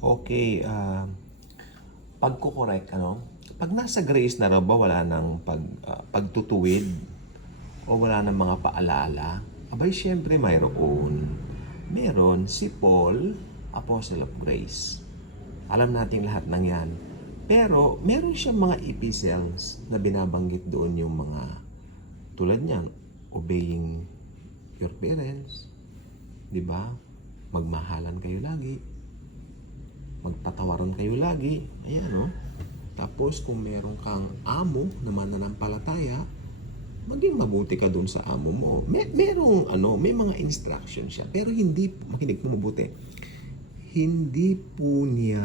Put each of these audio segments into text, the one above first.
Okay, pagko-correct, ano? Pag nasa grace na raw ba, wala nang pagtutuwid o wala nang mga paalala, abay syempre mayroon. Meron si Paul, Apostle of Grace. Alam natin lahat ng yan. Pero meron siyang mga epistles na binabanggit doon yung mga tulad niyan, obeying your parents, di ba? Magmahalan kayo lagi, magpatawaran kayo lagi. Ayan, no? Tapos, kung meron kang amo na mananampalataya, maging mabuti ka dun sa amo mo. May mga instruction siya. Pero hindi, makinig mo mabuti, hindi po niya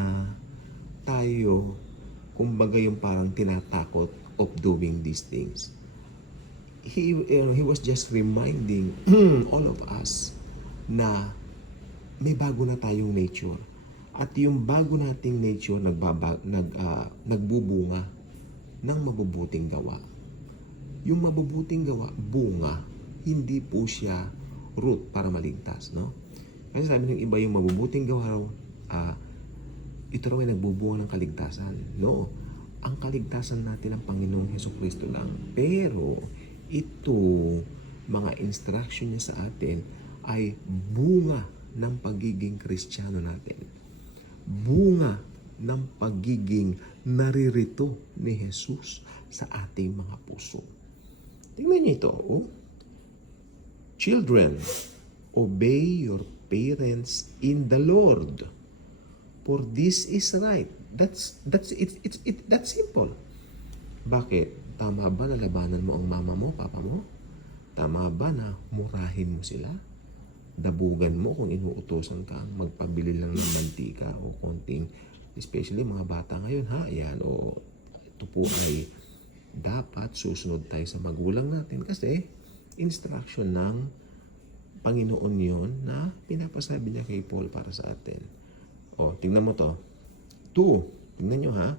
tayo, kumbaga yung parang tinatakot of doing these things. He was just reminding all of us na may bago na tayong nature. At yung bago nating nature nagbubunga ng mabubuting gawa. Yung mabubuting gawa, bunga, hindi po siya root para maligtas, no? Kasi sabi ng iba, yung mabubuting gawa raw, ito raw ay nagbubunga ng kaligtasan. No, ang kaligtasan natin ang Panginoong Hesukristo lang. Pero ito, mga instruction niya sa atin ay bunga ng pagiging Kristiyano natin. Bunga ng pagiging naririto ni Jesus sa ating mga puso. Tingnan niyo ito. Oh. Children, obey your parents in the Lord, for this is right. That's simple. Bakit? Tama ba na labanan mo ang mama mo, papa mo? Tama ba na murahin mo sila? Dabugan mo kung inuutosan ka, magpabili lang ng mantika o konting, especially mga bata ngayon, ha? Yan, o ito po ay dapat susunod tayo sa magulang natin kasi instruction ng Panginoon yon na pinapasabi niya kay Paul para sa atin. O, tingnan mo to. 2, tingnan nyo ha.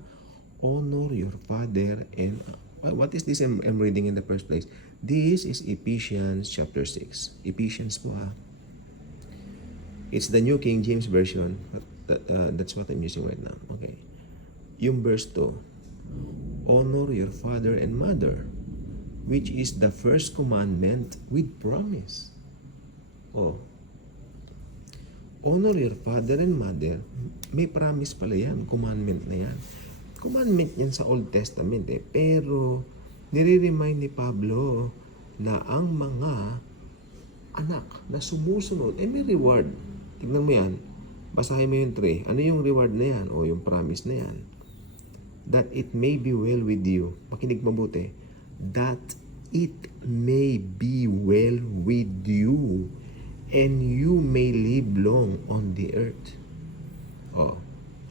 Honor your father and... what is this I'm reading in the first place? This is Ephesians chapter 6. Ephesians po ha. It's the New King James Version. That's what I'm using right now. Okay. Yung verse 2. Honor your father and mother, which is the first commandment with promise. Oh. Honor your father and mother. May promise pala yan. Commandment na yan. Commandment yan sa Old Testament eh. Pero, nire-remind ni Pablo na ang mga anak na sumusunod ay may reward. Tignan mo yan. Basahin mo yung 3. Ano yung reward na yan? O yung promise na yan? That it may be well with you. Makinig mabuti. That it may be well with you and you may live long on the earth. Oh.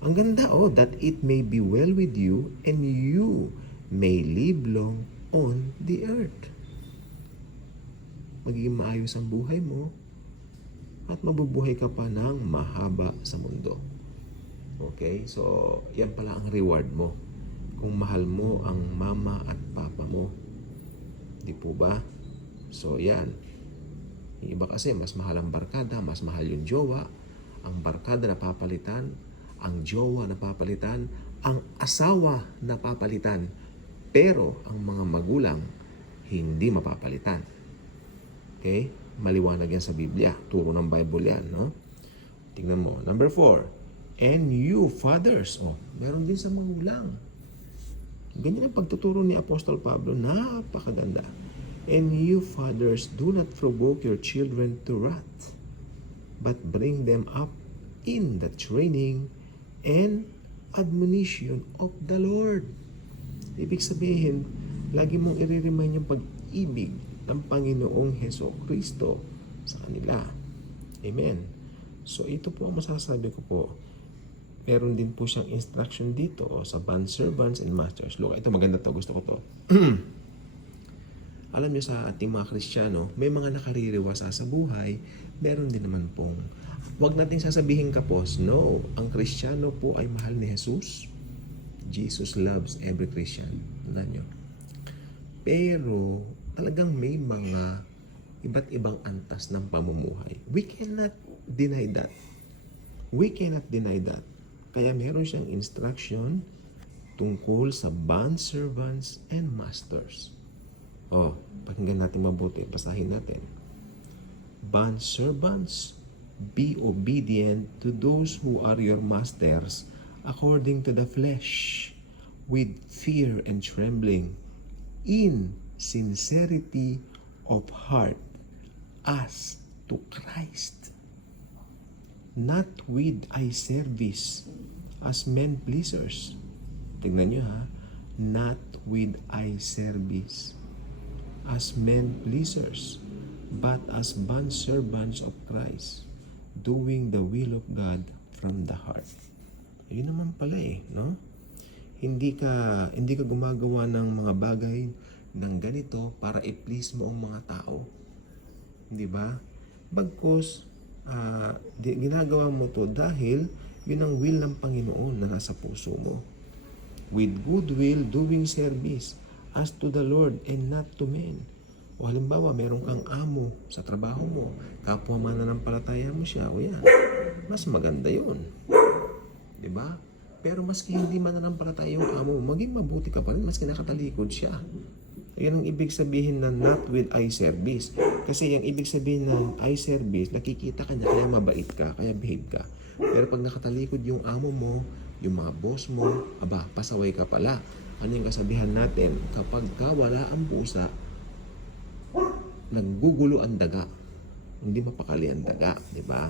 Ang ganda, that it may be well with you and you may live long on the earth. Magiging maayos ang buhay mo at mabubuhay ka pa ng mahaba sa mundo. Okay? So, yan pala ang reward mo. Kung mahal mo ang mama at papa mo. Di po ba? So, yan. Yung iba kasi, mas mahal ang barkada, mas mahal yung jowa. Ang barkada napapalitan, ang jowa napapalitan, ang asawa napapalitan. Pero, ang mga magulang, hindi mapapalitan. Okay? Maliwanag yan sa Biblia. Turo ng Bible yan, no? Tingnan mo. Number 4. And you, fathers. Meron din sa magulang. Ganyan ang pagtuturo ni Apostol Pablo. Napakaganda. And you, fathers, do not provoke your children to wrath, but bring them up in the training and admonition of the Lord. Ibig sabihin, lagi mong i-remind yung pag-ibig ng Panginoong Hesukristo sa kanila. Amen. So ito po ang masasabi ko po. Meron din po siyang instruction dito sa bond servants and masters. Look, ito maganda to. Gusto ko to. Alam niyo sa ating mga Kristiyano, may mga nakaririwasa sa buhay. Meron din naman pong, huwag nating sasabihin kapos, no, ang Kristiyano po ay mahal ni Jesus. Jesus loves every Christian. Alam niyo. Pero, talagang may mga iba't ibang antas ng pamumuhay. We cannot deny that. We cannot deny that. Kaya meron siyang instruction tungkol sa bond servants and masters. Pakinggan natin mabuti. Basahin natin. Bond servants, be obedient to those who are your masters according to the flesh, with fear and trembling, in sincerity of heart, as to Christ, not with eye service as men pleasers. Tingnan nyo ha, not with eye service as men pleasers, but as bond servants of Christ, doing the will of God from the heart. Yun naman pala no? Hindi ka gumagawa ng mga bagay ng ganito para i-please mo ang mga tao. Di ba? Bagkus, ginagawa mo to dahil yun ang will ng Panginoon na nasa puso mo. With good will, doing service as to the Lord and not to men. O halimbawa, meron kang amo sa trabaho mo, kapwa mananampalataya mo siya, o yan, mas maganda yun. Diba? Pero maski hindi mananampalataya yung amo mo, maging mabuti ka pa rin, maski nakatalikod siya. Yan ang ibig sabihin na not with eye service. Kasi yung ibig sabihin ng eye service, nakikita ka niya, kaya mabait ka, kaya behave ka. Pero pag nakatalikod yung amo mo, yung mga boss mo, pasaway ka pala. Ano yung kasabihan natin? Kapag wala ang pusa, naggugulo ang daga. Hindi mapakali ang daga, di ba?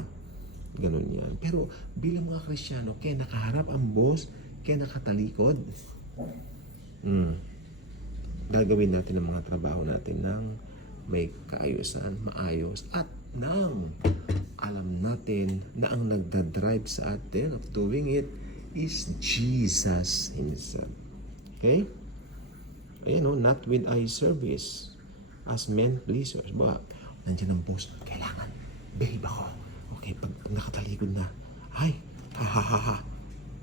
Ganun yan. Pero bilang mga Kristiyano, kaya nakaharap ang boss, kaya nakatalikod. Gagawin natin ang mga trabaho natin ng may kaayusan, maayos, at nang alam natin na ang nagdadrive sa atin of doing it is Jesus Himself. Okay? Ayan not with eye service as men pleasers. Nandiyan ang boss, kailangan, behave ako. Okay, pag nakatalikod na,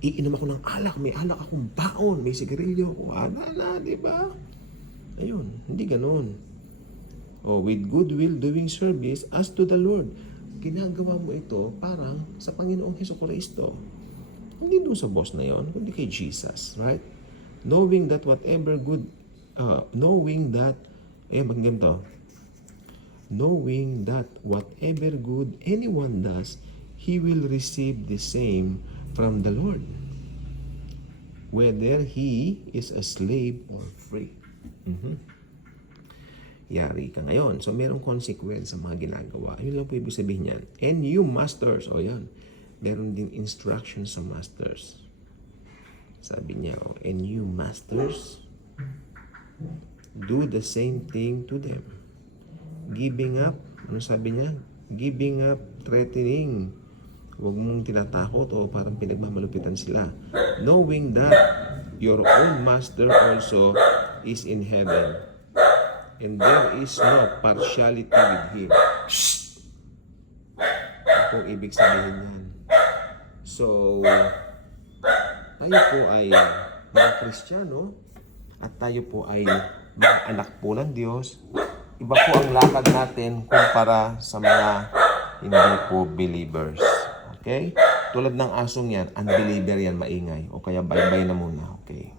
iinom ako ng alak, may alak akong baon, may sigarilyo ako, di ba? Ayun, hindi ganun. With good will, doing service as to the Lord. Ginagawa mo ito parang sa Panginoong Hesukristo. Hindi doon sa boss na yon, kundi kay Jesus, right? Knowing that whatever good, knowing that whatever good anyone does, he will receive the same from the Lord, whether he is a slave or free. Yari ka ngayon. So, merong consequence sa mga ginagawa. Yun lang po ibig sabihin yan. And you masters, yan. Meron din instructions sa masters. Sabi niya, and you masters, do the same thing to them. Giving up, ano sabi niya? Giving up, threatening. Huwag mong tinatakot o parang pinagmamalupitan sila. Knowing that your own master also is in heaven, and there is no partiality with Him. Kung ibig sabihin yan. So, tayo po ay mga Kristiyano at tayo po ay mga anak po ng Diyos. Iba po ang lakad natin kumpara sa mga hindi po believers. Okay? Tulad ng asong yan, unbeliever yan, maingay. O kaya bye-bye na muna. Okay?